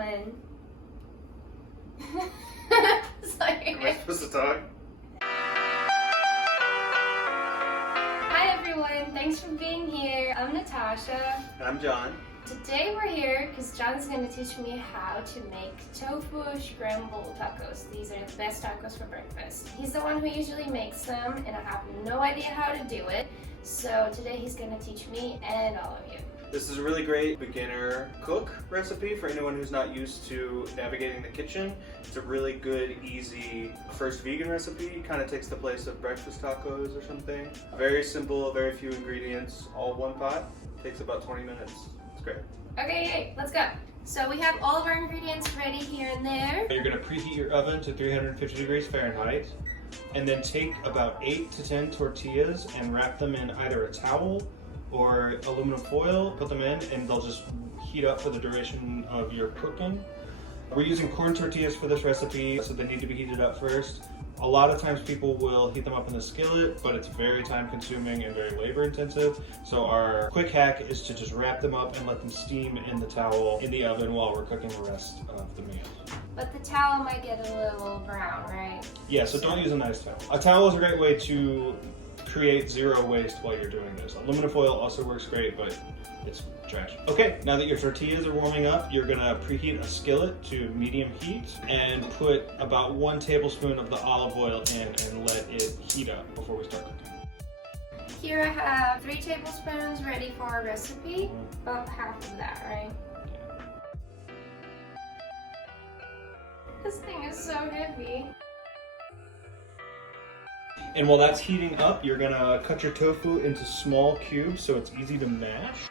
everyone. Sorry. Am I supposed to talk? Hi everyone, thanks for being here. I'm Natasha. And I'm John. Today we're here because John's going to teach me how to make tofu scramble tacos. These are the best tacos for breakfast. He's the one who usually makes them and I have no idea how to do it. So today he's going to teach me and all of you. This is a really great beginner cook recipe for anyone who's not used to navigating the kitchen. It's a really good, easy first vegan recipe. Kind of takes the place of breakfast tacos or something. Very simple, very few ingredients, all one pot. Takes about 20 minutes. It's great. Okay, yay, let's go. So we have all of our ingredients ready here and there. You're going to preheat your oven to 350 degrees Fahrenheit and then take about 8 to 10 tortillas and wrap them in either a towel or aluminum foil, put them in, and they'll just heat up for the duration of your cooking. We're using corn tortillas for this recipe, so they need to be heated up first. A lot of times people will heat them up in the skillet, but it's very time consuming and very labor intensive. So our quick hack is to just wrap them up and let them steam in the towel in the oven while we're cooking the rest of the meal. But the towel might get a little brown, right? Yeah, so don't use a nice towel. A towel is a great way to create zero waste while you're doing this. Aluminum foil also works great, but it's trash. Okay, now that your tortillas are warming up, you're gonna preheat a skillet to medium heat and put about 1 tablespoon of the olive oil in and let it heat up before we start cooking. Here I have 3 tablespoons ready for our recipe, about half of that, right? Yeah. This thing is so heavy. And while that's heating up, you're gonna cut your tofu into small cubes so it's easy to mash.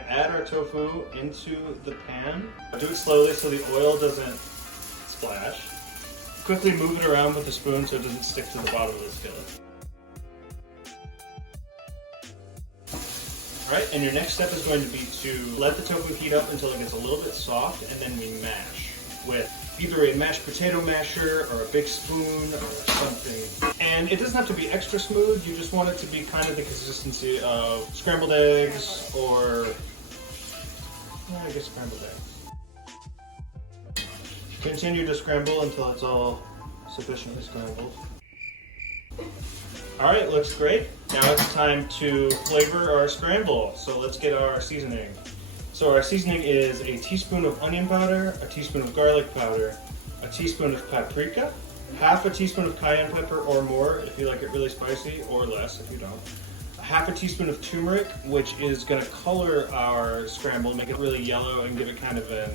Add our tofu into the pan. Do it slowly so the oil doesn't splash. Quickly move it around with a spoon so it doesn't stick to the bottom of the skillet. Alright, and your next step is going to be to let the tofu heat up until it gets a little bit soft, and then we mash with either a mashed potato masher or a big spoon or something. And it doesn't have to be extra smooth, you just want it to be kind of the consistency of scrambled eggs or, I guess scrambled eggs. Continue to scramble until it's all sufficiently scrambled. Alright, looks great. Now it's time to flavor our scramble. So let's get our seasoning. So our seasoning is a teaspoon of onion powder, a teaspoon of garlic powder, a teaspoon of paprika, half a teaspoon of cayenne pepper or more if you like it really spicy, or less if you don't. Half a teaspoon of turmeric, which is going to color our scramble, make it really yellow and give it kind of a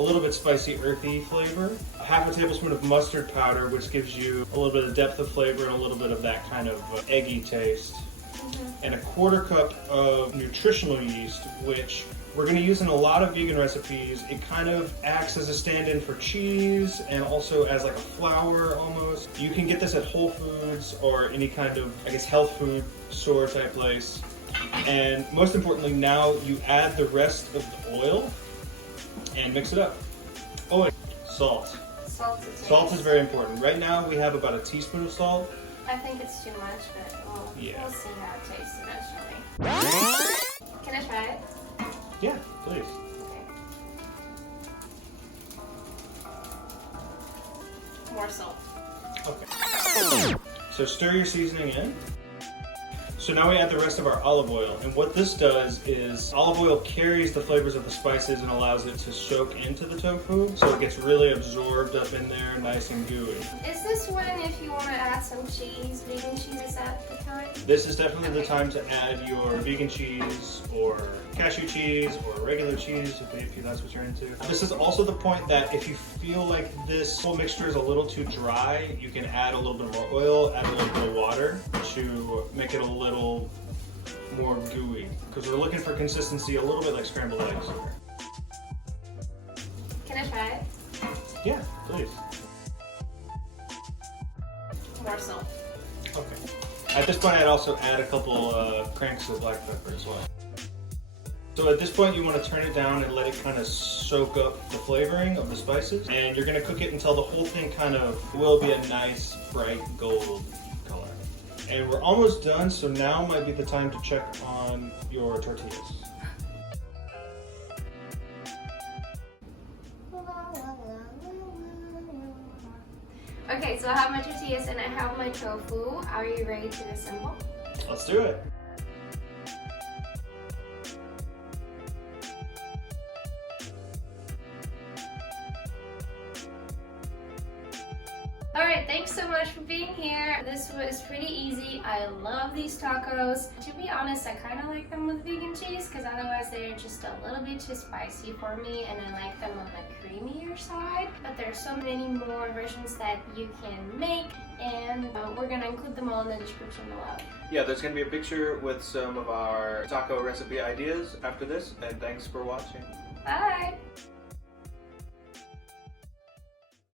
little bit spicy, earthy flavor. Half a tablespoon of mustard powder, which gives you a little bit of depth of flavor and a little bit of that kind of eggy taste. And a 1/4 cup of nutritional yeast, which we're going to use in a lot of vegan recipes. It kind of acts as a stand-in for cheese and also as like a flour almost. You can get this at Whole Foods or any kind of, I guess, health food store type place. And most importantly, now you add the rest of the oil and mix it up. Oh, and salt. Salt is very important. Right now we have about a teaspoon of salt. I think it's too much, but we'll see how it tastes eventually. Can I try it? Yeah, please. Okay. More salt. Okay. So stir your seasoning in. So now we add the rest of our olive oil, and what this does is olive oil carries the flavors of the spices and allows it to soak into the tofu, so it gets really absorbed up in there, nice and gooey. Is this when, if you want to add some cheese, vegan cheese, is that the time? This is definitely the time to add your vegan cheese or cashew cheese or regular cheese if that's what you're into. This is also the point that if you feel like this whole mixture is a little too dry, you can add a little bit more oil, add a little bit of water to make it a little more gooey, because we're looking for consistency a little bit like scrambled eggs here. Can I try it? Yeah, please. More salt. Okay. At this point, I'd also add a couple cranks of black pepper as well. So at this point, you want to turn it down and let it kind of soak up the flavoring of the spices. And you're going to cook it until the whole thing kind of will be a nice, bright gold color. And we're almost done, so now might be the time to check on your tortillas. Okay, so I have my tortillas and I have my tofu. Are you ready to assemble? Let's do it. Alright, thanks so much for being here. This was pretty easy. I love these tacos. To be honest, I kind of like them with vegan cheese because otherwise they're just a little bit too spicy for me, and I like them on the creamier side. But there's so many more versions that you can make, and we're going to include them all in the description below. Yeah, there's going to be a picture with some of our taco recipe ideas after this, and thanks for watching. Bye!